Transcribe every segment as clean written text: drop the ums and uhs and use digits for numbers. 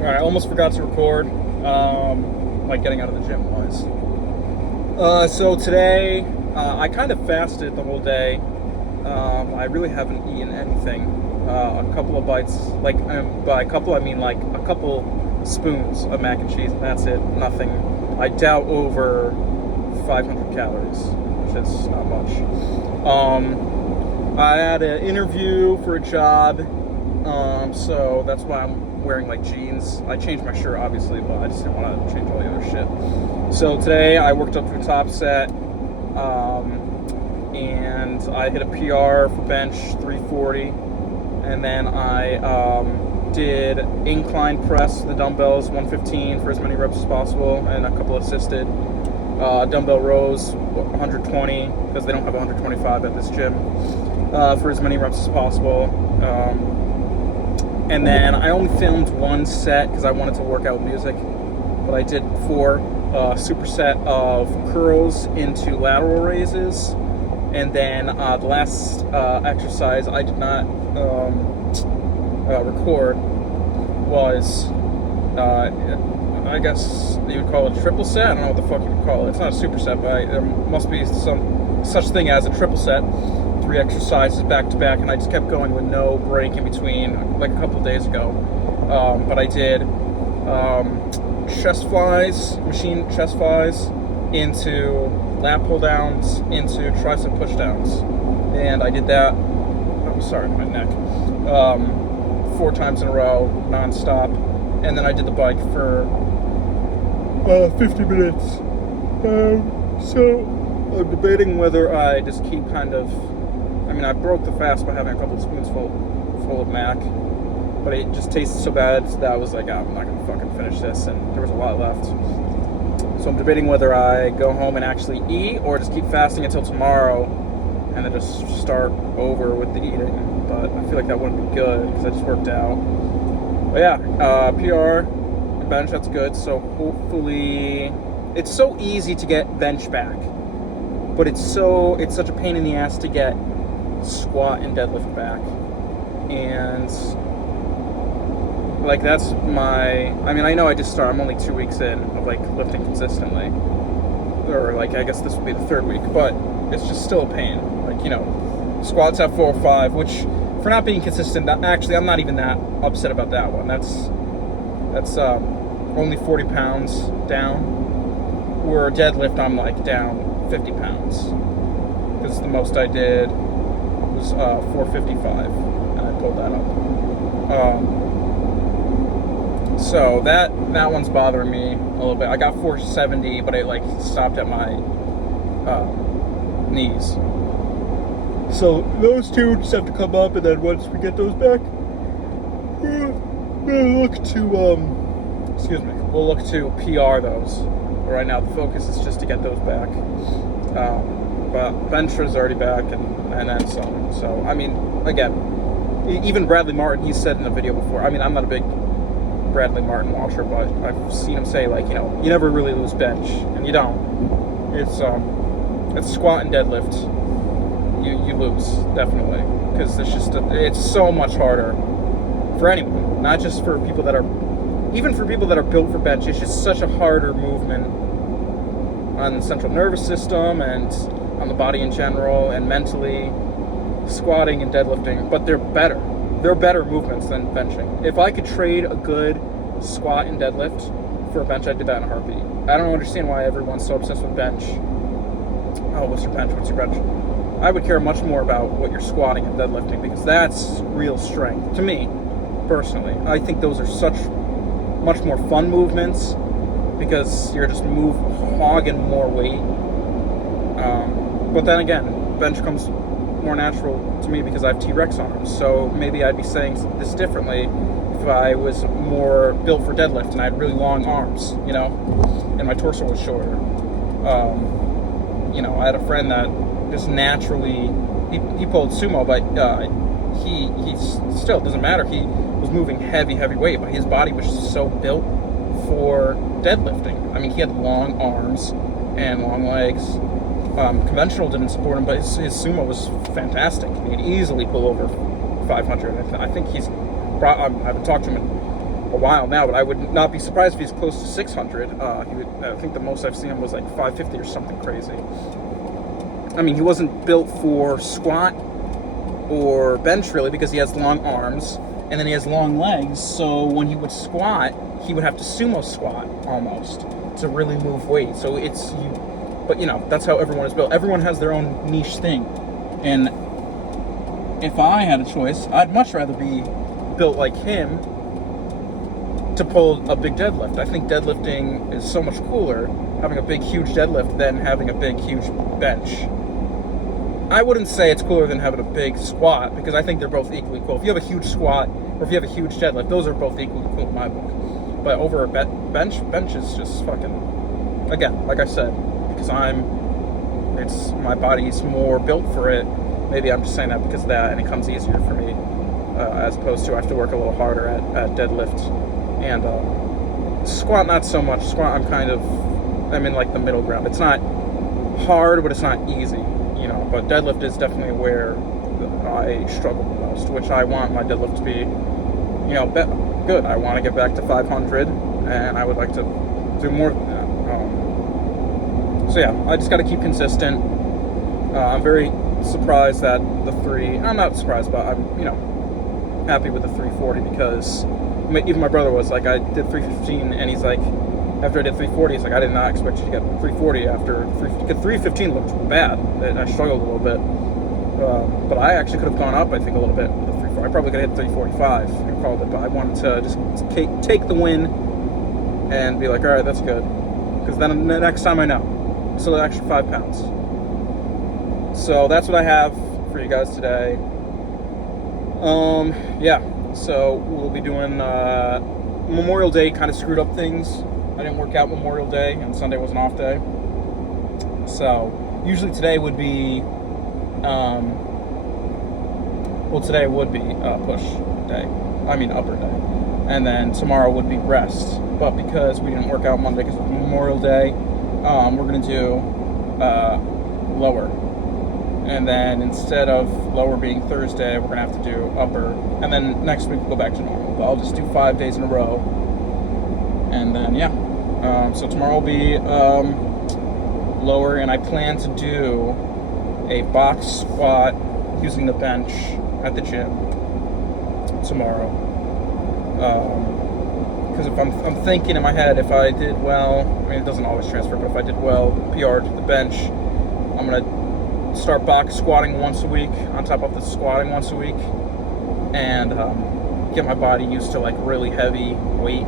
All right, I almost forgot to record, like getting out of the gym was. So today, I kind of fasted the whole day. I really haven't eaten anything. A couple of bites, like by a couple I mean like a couple spoons of mac and cheese, and that's it. Nothing. I doubt over 500 calories, which is not much. I had an interview for a job, so that's why I'm wearing like jeans. I changed my shirt obviously, but I just didn't want to change all the other shit. So today I worked up to a top set, and I hit a PR for bench 340, and then I did incline press the dumbbells 115 for as many reps as possible, and a couple assisted. Dumbbell rows 120 because they don't have 125 at this gym, for as many reps as possible. And then I only filmed one set because I wanted to work out with music, but I did 4 superset of curls into lateral raises, and then the last exercise I did not record was I guess you would call it a triple set. I don't know what the fuck you would call it. It's not a superset, but there must be some such thing as a triple set. 3 exercises back to back, and I just kept going with no break in between, like a couple of days ago. But I did chest flies, machine chest flies, into lat pull downs, into tricep push downs, and I did that. Oh, sorry, my neck. 4 times in a row, non-stop, and then I did the bike for 50 minutes. So I'm debating whether I just keep kind of. I mean, I broke the fast by having a couple of spoons full of mac, but it just tasted so bad that I was like, I'm not gonna fucking finish this, and there was a lot left. So I'm debating whether I go home and actually eat, or just keep fasting until tomorrow, and then just start over with the eating. But I feel like that wouldn't be good because I just worked out. But yeah, PR, bench, that's good. So hopefully, it's so easy to get bench back, but it's such a pain in the ass to get squat and deadlift back. And like that's I mean, I know I just started, I'm only 2 weeks in of like lifting consistently, or like I guess this would be the 3rd week, but it's just still a pain. Like, you know, squats at 405, which for not being consistent, actually I'm not even that upset about that one. That's only 40 pounds down, where deadlift I'm like down 50 pounds, because the most I did was 455, and I pulled that up. So that one's bothering me a little bit. I got 470, but it like stopped at my knees. So those 2 just have to come up, and then once we get those back, we'll look to PR those. But right now the focus is just to get those back. But bench is already back, and then some. So I mean, again, even Bradley Martin, he said in a video before. I mean, I'm not a big Bradley Martin watcher, but I've seen him say, like, you know, you never really lose bench, and you don't. It's squat and deadlift. You lose, definitely, because it's so much harder for anyone, not just for people that are, even for people that are built for bench. It's just such a harder movement on the central nervous system and on the body in general, and mentally, squatting and deadlifting. But they're better movements than benching. If I could trade a good squat and deadlift for a bench, I'd do that in a heartbeat. I don't understand why everyone's so obsessed with bench. Oh, what's your bench? I would care much more about what you're squatting and deadlifting, because that's real strength. To me, personally, I think those are much more fun movements, because you're just hogging more weight. But then again, bench comes more natural to me because I have T-Rex arms. So maybe I'd be saying this differently if I was more built for deadlift and I had really long arms, you know, and my torso was shorter. You know, I had a friend that just naturally, he pulled sumo, but he still, doesn't matter. He was moving heavy weight, but his body was just so built for deadlifting. I mean, he had long arms and long legs. Conventional didn't support him, but his sumo was fantastic. He could easily pull over 500. I think he's I haven't talked to him a while now, but I would not be surprised if he's close to 600. I think the most I've seen him was like 550 or something crazy. I mean, he wasn't built for squat or bench really because he has long arms and then he has long legs. So when he would squat, he would have to sumo squat almost to really move weight. So but that's how everyone is built. Everyone has their own niche thing. And if I had a choice, I'd much rather be built like him to pull a big deadlift. I think deadlifting is so much cooler, having a big, huge deadlift than having a big, huge bench. I wouldn't say it's cooler than having a big squat because I think they're both equally cool. If you have a huge squat or if you have a huge deadlift, those are both equally cool in my book. But over a bench is just fucking, again, like I said, because my body's more built for it. Maybe I'm just saying that because of that, and it comes easier for me, as opposed to I have to work a little harder at deadlift. And squat, not so much. Squat, I'm in like the middle ground. It's not hard, but it's not easy, But deadlift is definitely where I struggle the most, which I want my deadlift to be, good. I want to get back to 500, and I would like to do more than that. So yeah, I just got to keep consistent. I'm very surprised that I'm not surprised, but I'm, happy with the 340 because even my brother was like, I did 315, and he's like, after I did 340, he's like, I did not expect you to get 340 after 315 looked bad. I struggled a little bit, but I actually could have gone up, I think, a little bit with the 340. I probably could have hit 345 and called it, but I wanted to just take the win and be like, all right, that's good, because then the next time I know, so an extra 5 pounds. So that's what I have for you guys today. Yeah, so we'll be doing Memorial Day kind of screwed up things. I didn't work out Memorial Day, and Sunday was an off day. So usually today would be, today would be push day. Upper day. And then tomorrow would be rest. But because we didn't work out Monday because it was Memorial Day, we're going to do lower. And then instead of lower being Thursday, we're going to have to do upper. And then next week we'll go back to normal. But I'll just do 5 days in a row. And then, yeah. So tomorrow will be lower. And I plan to do a box squat using the bench at the gym tomorrow. Because if I'm thinking in my head, if I did well, it doesn't always transfer, but if I did well, PR to the bench, I'm going to start box squatting once a week on top of the squatting once a week, and get my body used to like really heavy weight,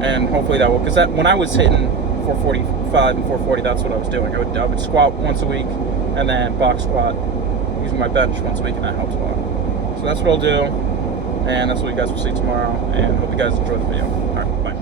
and hopefully that will, because when I was hitting 445 and 440, that's what I was doing. I would squat once a week and then box squat using my bench once a week, and that helps a lot. So that's what I'll do, and that's what you guys will see tomorrow, and hope you guys enjoy the video. All right, bye.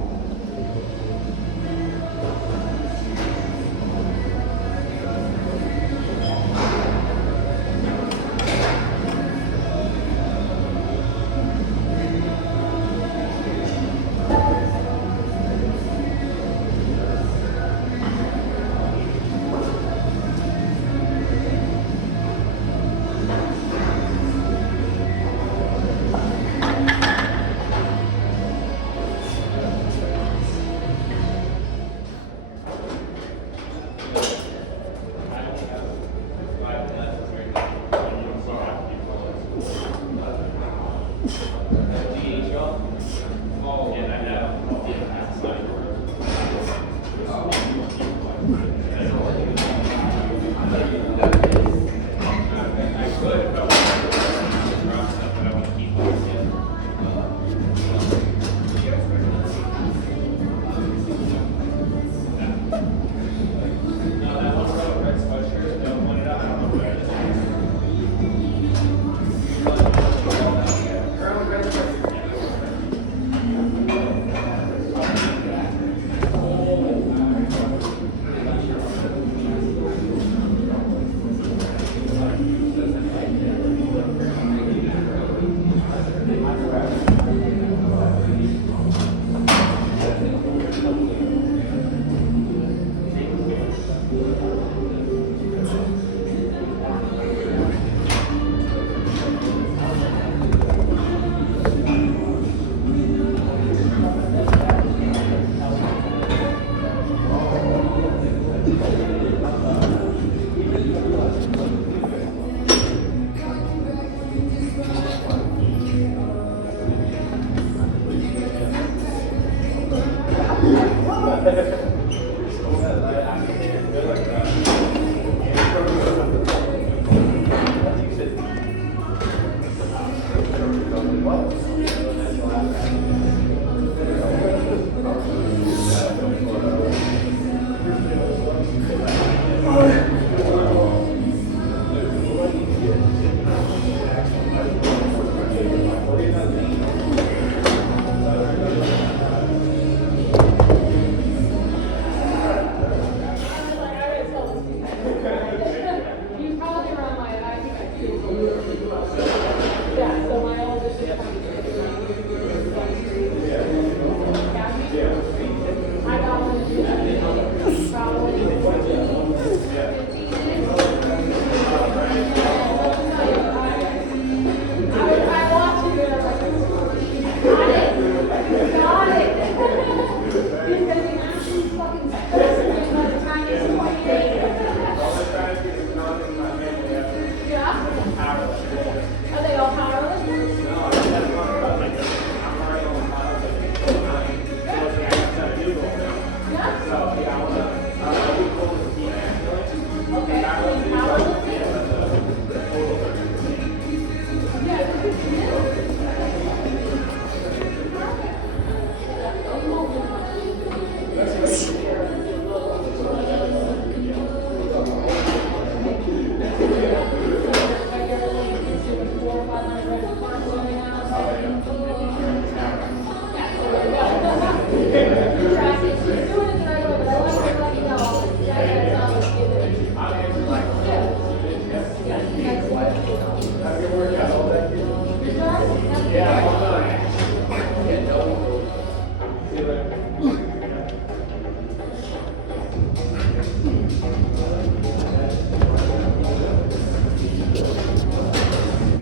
Yeah.